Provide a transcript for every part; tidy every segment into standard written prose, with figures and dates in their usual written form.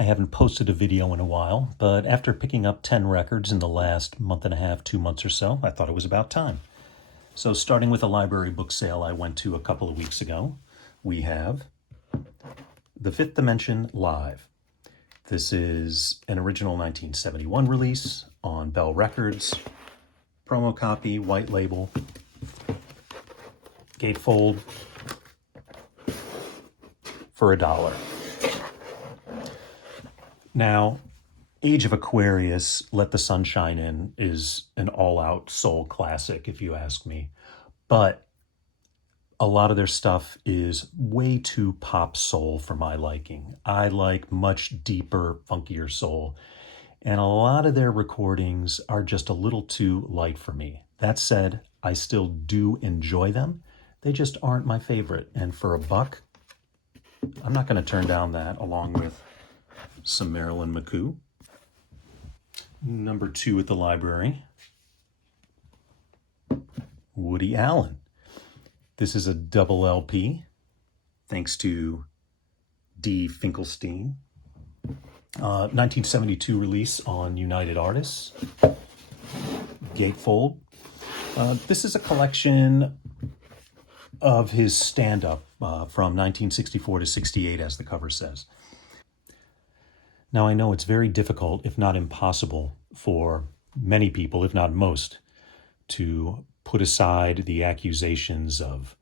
I haven't posted a video in a while, but after picking up 10 records in the last month and a half, 2 months or so, I thought it was about time. So starting with a library book sale I went to a couple of weeks ago, we have The Fifth Dimension Live. This is an original 1971 release on Bell Records, promo copy, white label, gatefold for $1. Now, Age of Aquarius, Let the Sun Shine In is an all-out soul classic, if you ask me. But a lot of their stuff is way too pop soul for my liking. I like much deeper, funkier soul. And a lot of their recordings are just a little too light for me. That said, I still do enjoy them. They just aren't my favorite. And for $1, I'm not going to turn down that, along with some Marilyn McCoo. Number 2 at the library, Woody Allen. This is a double LP, thanks to D. Finkelstein. 1972 release on United Artists. Gatefold. This is a collection of his stand-up from 1964 to 68, as the cover says. Now, I know it's very difficult, if not impossible, for many people, if not most, to put aside the accusations of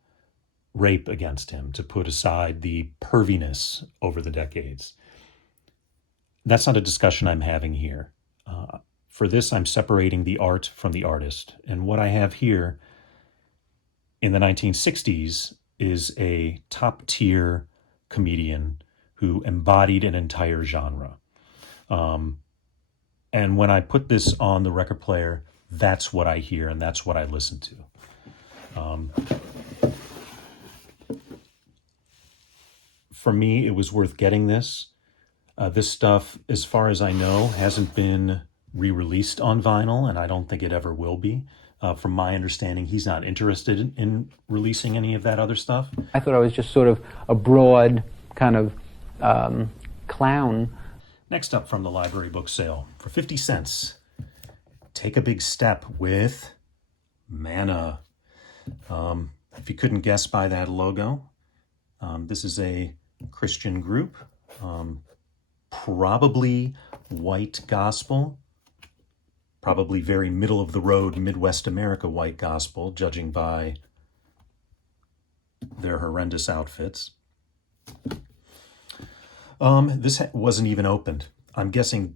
rape against him, to put aside the perviness over the decades. That's not a discussion I'm having here. For this, I'm separating the art from the artist. And what I have here in the 1960s is a top-tier comedian who embodied an entire genre. And when I put this on the record player, that's what I hear and that's what I listen to. For me, it was worth getting this. This stuff, as far as I know, hasn't been re-released on vinyl, and I don't think it ever will be. From my understanding, he's not interested in releasing any of that other stuff. I thought I was just sort of a broad kind of clown. Next up from the library book sale, for 50 cents, Take a Big Step with Manna. If you couldn't guess by that logo, this is a Christian group, probably white gospel, probably very middle-of-the-road Midwest America white gospel, judging by their horrendous outfits. This wasn't even opened. I'm guessing,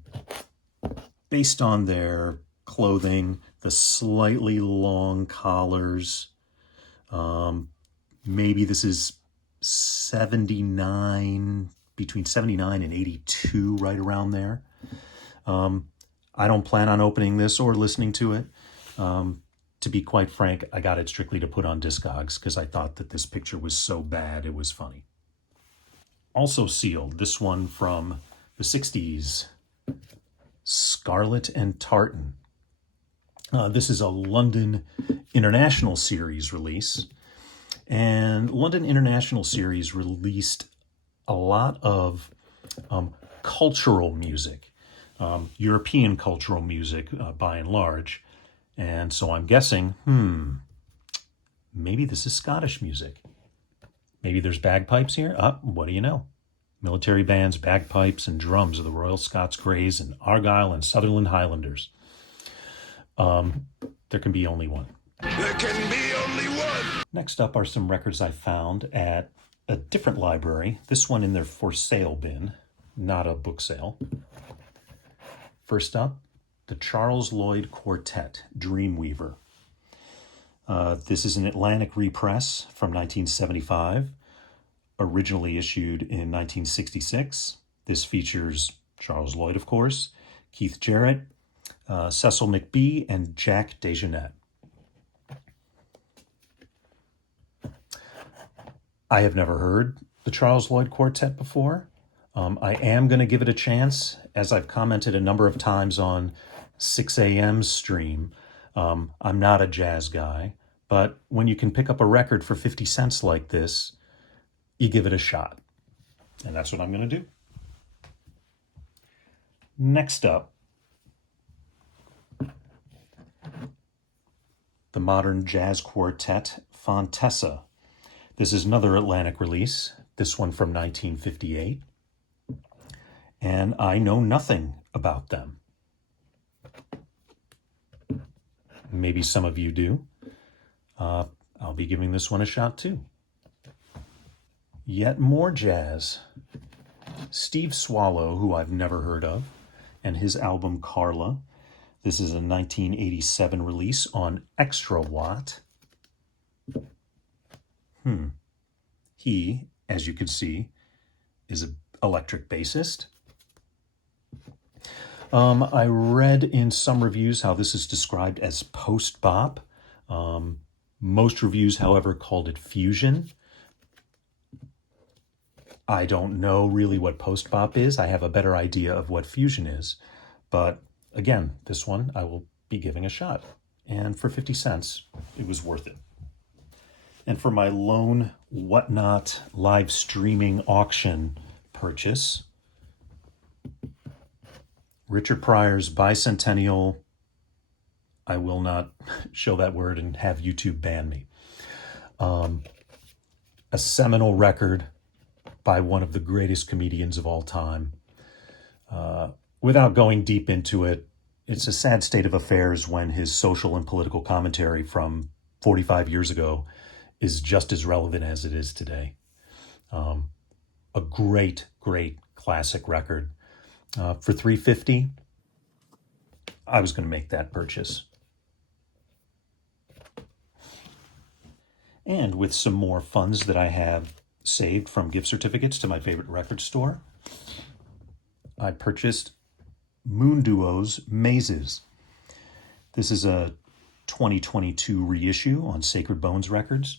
based on their clothing, the slightly long collars, maybe this is 79, between 79 and 82, right around there. I don't plan on opening this or listening to it. To be quite frank, I got it strictly to put on Discogs because I thought that this picture was so bad it was funny. Also sealed, this one from the 60s, Scarlet and Tartan. This is a London International Series release. And London International Series released a lot of cultural music, European cultural music by and large. And so I'm guessing, maybe this is Scottish music. Maybe there's bagpipes here? What do you know? Military bands, bagpipes, and drums of the Royal Scots Greys and Argyll and Sutherland Highlanders. There can be only one. There can be only one! Next up are some records I found at a different library. This one in their for sale bin, not a book sale. First up, the Charles Lloyd Quartet, Dreamweaver. This is an Atlantic repress from 1975, originally issued in 1966. This features Charles Lloyd, of course, Keith Jarrett, Cecil McBee, and Jack DeJohnette. I have never heard the Charles Lloyd Quartet before. I am going to give it a chance, as I've commented a number of times on 6 a.m. stream. I'm not a jazz guy, but when you can pick up a record for 50 cents like this, you give it a shot. And that's what I'm going to do. Next up, the modern jazz quartet Fontessa. This is another Atlantic release, this one from 1958. And I know nothing about them. Maybe some of you do. I'll be giving this one a shot too. Yet more jazz. Steve Swallow, who I've never heard of, and his album Carla. This is a 1987 release on Extra Watt. He, as you can see, is an electric bassist. I read in some reviews how this is described as post-bop. Most reviews, however, called it fusion. I don't know really what post-bop is. I have a better idea of what fusion is. But again, this one I will be giving a shot. And for 50 cents, it was worth it. And for my lone Whatnot live streaming auction purchase, Richard Pryor's Bicentennial, I will not show that word and have YouTube ban me. A seminal record by one of the greatest comedians of all time. Without going deep into it, it's a sad state of affairs when his social and political commentary from 45 years ago is just as relevant as it is today. A great, great classic record. For $3.50, I was going to make that purchase. And with some more funds that I have saved from gift certificates to my favorite record store, I purchased Moon Duo's Mazes. This is a 2022 reissue on Sacred Bones Records,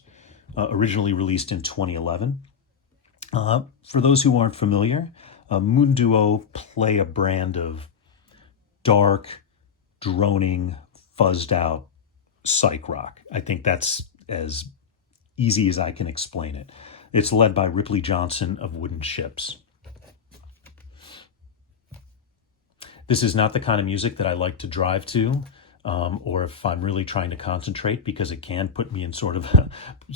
originally released in 2011. For those who aren't familiar, Moon Duo play a brand of dark, droning, fuzzed out psych rock. I think that's as easy as I can explain it. It's led by Ripley Johnson of Wooden Ships. This is not the kind of music that I like to drive to, or if I'm really trying to concentrate, because it can put me in sort of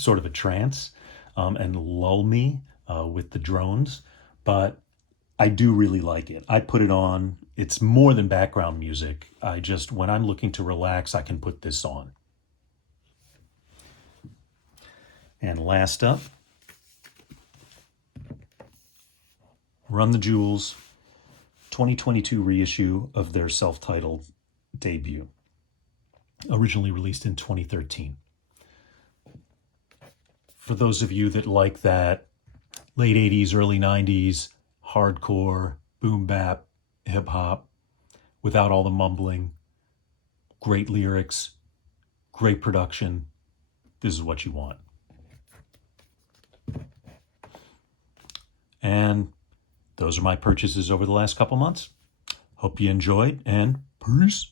a trance and lull me with the drones. But I do really like it. I put it on. It's more than background music. When I'm looking to relax, I can put this on. And last up, Run the Jewels 2022 reissue of their self-titled debut, originally released in 2013. For those of you that like that late 80s, early 90s, hardcore, boom bap, hip hop, without all the mumbling, great lyrics, great production, this is what you want. And those are my purchases over the last couple months. Hope you enjoyed, and peace.